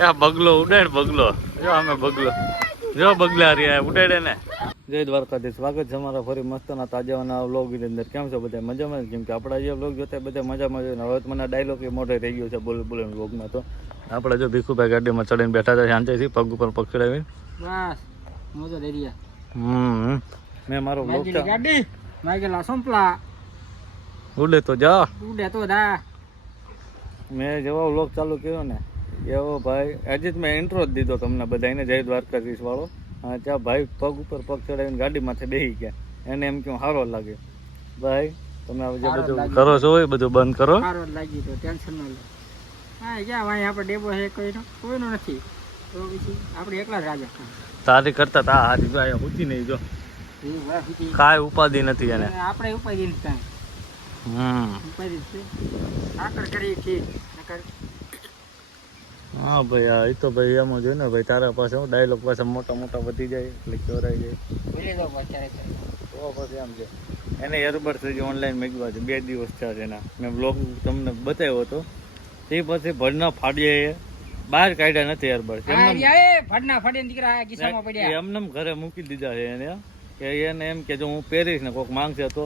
બગલો ઉડાડ બગલો જો અમે બગલો જો બગલા રહ્યા ઉડાડે ને જય દ્વારકાધીશ સ્વાગત છે અમારા ફરી મસ્તના તાજાના વ્લોગ ની અંદર કેમ છો બધા મજામાં કેમ કે આપણા જે વ્લોગ જોતા બધા મજામાં છે હવે મને ડાયલોગ એ મોઢે થઈ ગયો છે બોલ બોલ વ્લોગમાં તો આપણે જો ભીખુભાઈ ગાડીમાં ચડીને બેઠા હતા શાંતિથી પગ ઉપર પગ ચડાવીને બસ મોજો દે રહ્યા મેં મારો વ્લોગ ગાડી માગેલા સંપલા ઉડે તો જા ઉડે તો દા મેં જેવો વ્લોગ ચાલુ કર્યો ને એવો ભાઈ હજી જ મેં ઇન્ટ્રો જ દીધો તમને બધાને જય દ્વારકાધીશ વાળો હા ત્યાં ભાઈ પગ ઉપર પગ ચડાવીને ગાડીમાંથી બેસી ગયા એને એમ કેવું સારો લાગે ભાઈ તમે જે બધું કરો છો એ બધું બંધ કરો સારો લાગી તો ટેન્શન ન લે હા ક્યાં ભાઈ આપણે ડેબો છે કોઈનો નથી તો પછી આપણે એકલા જ રાજા તારી કરતા તા હારી ભાઈ ઉઠી નહીં જો કાંઈ ઉપાધિ નથી એને આપણે ઉપાધિ નથી કાંઈ ઉપાધિ છે આકર કરી ઠીક હા ભાઈ હા એ તો ભાઈ એમ જ હોય ને ભાઈ તારા પાસે હું ડાયલોગ પાસે મોટા મોટા વધી જાય એટલે ચોરાઈ જાય તો પછી એમ છે એને એરબડ થઈ ઓનલાઈન મેળવ્યા છે 2 દિવસ થયા છે એના મેં બ્લોગ તમને બતાવ્યો હતો તે પછી ભડના ફાડીએ બહાર કાઢ્યા નથી એરબડ એમને ઘરે મૂકી દીધા છે એને કે એને એમ કે જો હું પહેરીશ ને કોઈક માંગશે તો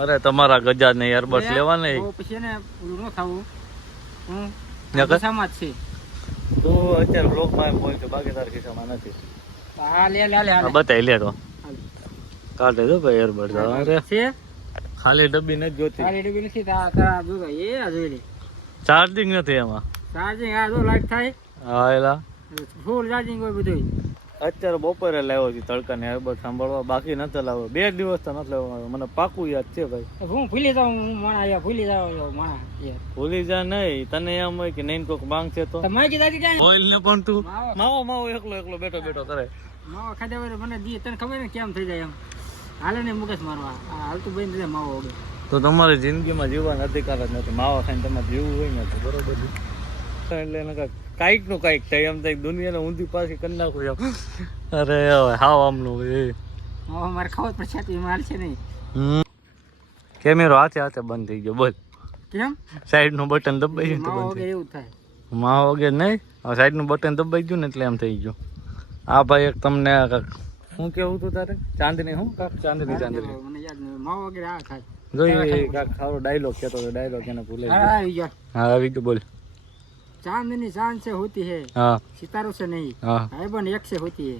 અરે તમારા ગજા ને એરબડ લેવા નહીં પછી એને ન થવું તો અત્યારે બ્લોગમાં એમ બોલ છે બાકી તારા ખિસ્સામાં નથી બતાવી લે તો કાઢે દો ભાઈ એરબડ ખાલી ડબ્બી નથી જોતી ચાર્જિંગ નથી એમાં ચાર્જિંગ આ જો લાઈટ થાય હા એલા ફૂલ ચાર્જિંગ હોય બધું અત્યારે બપોરે લાવ્યો છે તડકા ને એરબડ સાંભળવા બાકી નથી લાવ્યો 2 દિવસ તો નથી લાવ્યો મને પાકું યાદ છે ભાઈ હું ભૂલી જાઉં માણા ભૂલી જાઉં માણા ભૂલી જા નહીં તને એમ હોય કે નહીં કોઈક માંગ છે તો ઓઇલ ને પણ તું માવો માવો એકલો એકલો બેઠો બેઠો કરે માવો ખાધા વગર મને દી તને ખબર ને કેમ થઈ જાય એમ હાલે ને મુકેશ મારવા હાલતું બની જાય માવો વગર તો તમારી જિંદગીમાં જીવવાનો અધિકાર જ નથી માવા ખાઈને તમારે જીવવું હોય ને તો બરોબર એટલે એને કાંઈક નું કાંઈક થાય એમ થાય દુનિયાને ઊંધી પાછી કરી નાખું એમ અરે હવે હાવ આમનું મારે ખબર પડશે માલ છે નહીં કેમેરો હાથે હાથે બંધ થઈ ગયો બોલ કેમ સાઈડ નું બટન દબાઈ ગયું તો બંધ એવું થાય માવા વગર નહીં સાઈડ નું બટન દબાઈ ગયું ને એટલે એમ થઈ ગયું આ ભાઈ એક તમને શું કેવું તું તારે ચાંદની શું કાક ચાંદની ચાંદની મને યાદ નહીં માવા વગર આ થાય જોઈ કાક ખારો ડાયલોગ કહેતો હતો ડાયલોગ એને ભૂલે હા આવી ગયો બોલ चांदनी चांद से होती है हाँ सितारों से नहीं भाईबंध एक से होती है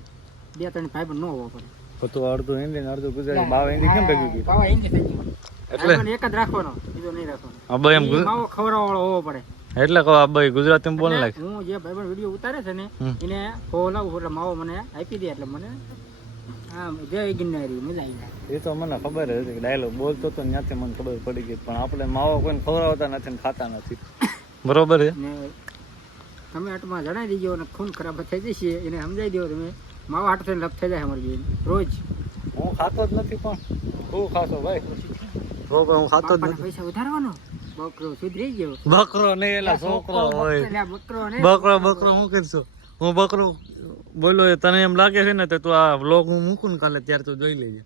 2-3 ભાઈબંધ નો હોવો પડે તો અડધું હિન્દી ને અડધું ગુજરાતી બાવા હિન્દી કેમ ભેગું કીધું બાવા હિન્દી થઈ ગયું એટલે એક જ રાખવાનો બીજો નહીં રાખવાનો અબે એમ માવો ખવડાવવાનો હોવો પડે એટલે કહો આ ભાઈ ગુજરાતીમાં બોલ લાગ હું જે ભાઈબંધ વિડિયો ઉતારે છે ને એને ખવડાવું એટલે માવો મને આપી દે એટલે મને હા જય ગિરનારી મજા આવી જાય એ તો મને ખબર જ હતી ડાયલોગ બોલતો તો ત્યાંથી મને ખબર પડી ગઈ પણ આપણે માવો કોઈને ખવડાવતા નથી ને ખાતા નથી બરોબર છે કમેન્ટમાં જણાવી દીજો અને ખૂન ખરાબ થઈ જશે એને સમજાવી દો તમે માવા હાટ થઈને લપ થઈ જાય અમારી બેન રોજ હું ખાતો જ નથી પણ તું ખાશો ભાઈ હું ખાતો જ નથી પૈસા વધારવાનો બકરો સુધરી ગયો બકરો નહીં એલા છોકરો હોય બકરો હું કરશું હું બકરો બોલો તને એમ લાગે છે ને તો તું આ વ્લોગ હું મૂકું ને કાલે ત્યારે તું જોઈ લેજે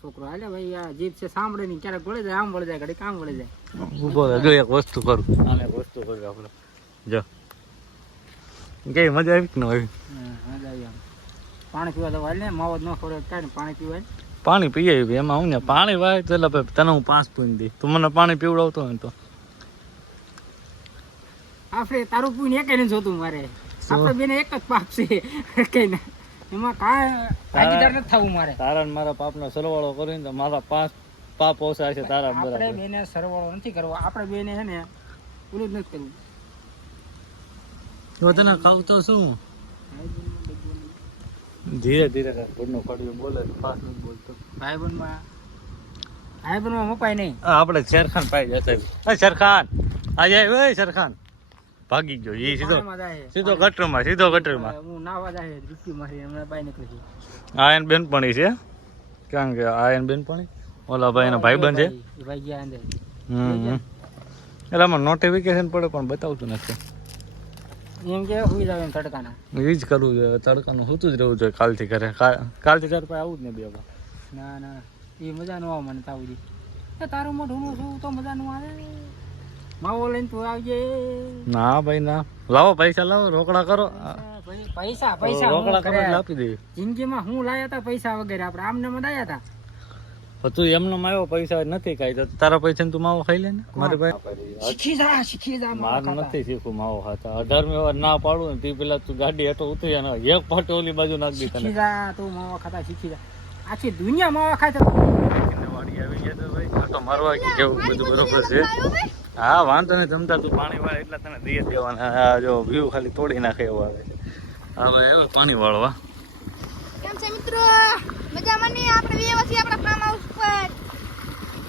છોકરો હાલે ભાઈ આ જીભ છે સાંભળે નહીં ક્યારેક વળે જાય આમ વળે જાય ઘડી કામ વળે જાય ઉભો જો એક વસ્તુ કરું આને એક વસ્તુ કરું આપણે જો કઈ મજા આવી કે ન આવી મજા આવી પાણી પીવા દવા ને માવો ન ખવડે કાંઈ પાણી પીવાય પાણી પીએ એમાં હું ને પાણી વાય તો એટલે તને હું 5 પૂન દઈ તું મને પાણી પીવડાવતો હોય તો આપણે તારું પૂન એક ને જોતું મારે આપણે બેને એક જ પાપ છે કઈ ના એમાં કાંઈ ભાગીદાર નથી થવું મારે તારા મારા પાપનો સરવાળો કરીને તો મારા 5 પાપ ઓછા છે તારા બરાબર આપણે બેને સરવાળો નથી કરવો આપણે બેને છે ને ઓલું જ નથી કરવું તો તને ખાવ તો શું ધીરે ધીરે ઘરનો ફાડ્યો બોલે ફાસ્ટ નથી બોલતો ભાઈબંધમાં મપાય નહીં આપણે શેરખાન પાઈ જતા શેરખાન આજે ઓય શેરખાન ભાગી ગયો એ સીધો ગટરમાં હું નાવા જાય જુકી મારી હમણાં બાય નીકળી આયન બેનપણી છે કારણ કે આયન બેનપણી ઓલા ભાઈ એના ભાઈબંધ છે ભાઈ ગયા અંદર એટલે આમાં નોટિફિકેશન પડે પણ બતાવતું નથી એમ કે હુઈ જાવ એમ તડકાના એ જ કરવું જોઈએ તડકાનું હોતું જ રહેવું જોઈએ કાલથી ઘરે કાલથી ઘર પાસે આવું જ નહીં બે ના એ મજા ન આવે મને તાવું તારું મોઢું શું તો મજા ન આવે માવો લઈને તું આવજે. ના ભાઈ ના, લાવો પૈસા લાવો, રોકડા કરો. પૈસા પૈસા રોકડા કરો એટલે આપી દે. જિંદગીમાં હું લાયા હતા પૈસા વગેરે આપણે આમને મદાયા હતા. તું એમનો માવો પૈસા નથી ખાઈ તો તારા પૈસા તું માવો ખાઈ લે ને. મારી ભાઈ શીખી જા માર નથી શીખું માવો ખાતા. 18મી વાર ના પાડું ને તે પેલા તું ગાડી હેઠો ઉતરી ને એક પાટે ઓલી બાજુ નાખી દે તને. શીખી જા તું માવા ખાતા શીખી જા. આખી દુનિયા માવા ખાય તો વાડી આવી ગયા તો ભાઈ આટો મારવા કે કેવું બધું બરોબર છે. હા વાંધો નહીં, જમતા તું પાણી વાળે એટલા તને દઈ દેવાના. આ જો વ્યૂ ખાલી તોડી નાખે એવું આવે છે. હાલો એવું પાણી વાળવા. કેમ છે મિત્રો? મજામાં નહીં? આપણે વ્યવસ્થિત આપણા ફાર્મ હાઉસ પર.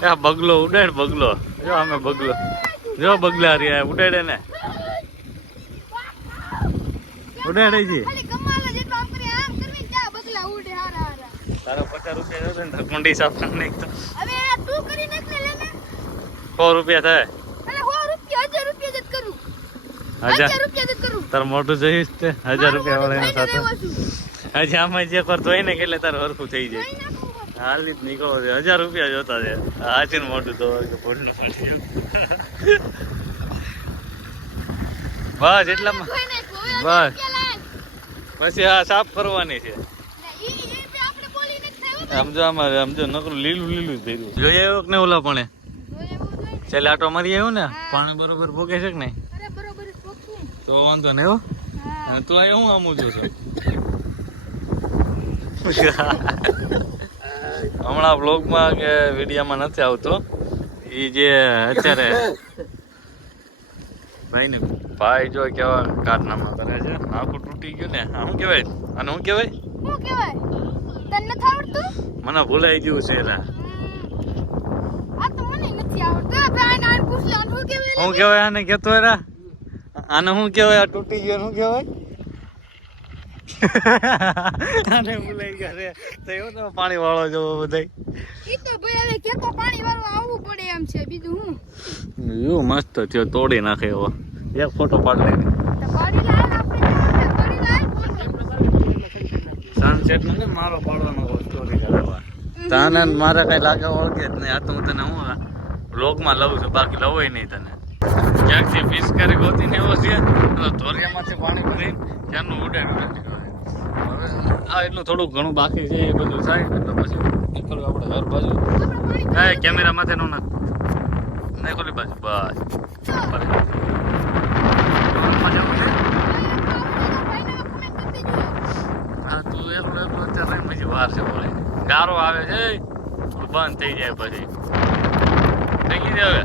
આ બગલો ઉડાડ, બગલો જો અમે બગલો જો બગલા રહ્યા ઉડાડે ને ઉડાડે છે. ખાલી કમાલ જ એટલો આમ કરે, આમ કરવી ક્યાં બગલા ઉડે હારા હારા. તારો 50 રૂપિયા જોશે ને કુંડી સાફ કરી નાખ તો હવે તું કરી નાખ ને, લે ને. 100 રૂપિયા થાય. અરે 100 રૂપિયા 1000 રૂપિયા જ કરું. 1000 1000 રૂપિયા જ કરું. તાર મોટું જઈશ તે 1000 રૂપિયા વાળા ખાઈને સાથે રહેવો છું. હજી આમાં જે કર ધોઈ ને એટલે તારું હરખું થઈ જાય. ખાઈ નાખું બસ. હાલી જ નીકળો છે. 1000 રૂપિયા જોતા છે. હાચી ને મોટું તો ભૂલ ના પડી. બસ એટલામાં ખાઈ નાખું. હવે બસ. 1000 રૂપિયા લાય. પછી આ સાફ કરવાની છે. ઈ બે આપણે બોલીને જ થાય. સમજો આમાં સમજો નકરું લીલું લીલું થઈ ગયું. જોઈએ આવ્યો કે ને ઓલા પણ જોઈએ એવું જોઈએ. ચાલે આટો મારી આવ્યો ને પાણી બરોબર ભોગે છે કે નહીં અરે બરોબર જ પોકું. તો વાંધો નહીં હો. હા. અને તું અહીંયા હું આમું છું હમણાં બ્લોગમાં કે વિડીયામાં નથી આવતો. એ જે અત્યારે ભાઈ જો કેવા કારનામા કરે છે. આખું તૂટી ગયું ને. આ શું કહેવાય? અને શું કહેવાય? શું કહેવાય? તને નથી આવડતું? મને ભૂલાઈ ગયું છે એલા. આ તો મને નથી આવડતું. આ ભાઈ આને પૂછ લે, આને શું કહેવાય? શું કહેવાય આને? કેતો એરા આને શું કહેવાય? આ તૂટી ગયું શું કહેવાય? આને ભૂલાઈ ગયા રે તો એવું તો પાણી વાળો જવો બધાય. ઈ તો ભાઈ હવે કેતો પાણી વાળવા આવવું પડે એમ છે, બીજું હું. એવું મસ્ત થયો, તોડી નાખે એવો. એક ફોટો પાડ લે. તો પાડી લાય આપણે, પાડી લાય. સનસેટ ને મારો પાડવાનો સ્ટોરી કરવા. તને મારે કઈ લાગે ઓળખે જ નહીં. આ તો હું તને હું બ્લોગમાં લઉં છું, બાકી લવાય નહીં તને. ક્યાંકથી ફિશ કરી ગોતી ને એવો છે તો ધોરિયામાંથી પાણી ભરી ક્યાંનું ઉડાડ્યું નથી. હવે આ એટલું થોડુંક ઘણું બાકી છે, એ બધું થાય એટલે પછી નીકળવું આપણે ઘર બાજુ. હા કેમેરા માથે નો નાખ નહીં, ખોલી બાજુ બસ. હા તું એકલું અત્યારે પછી વાર છે બોલે ગારો આવે છે બંધ થઈ જાય પછી થઈ ગઈ હવે.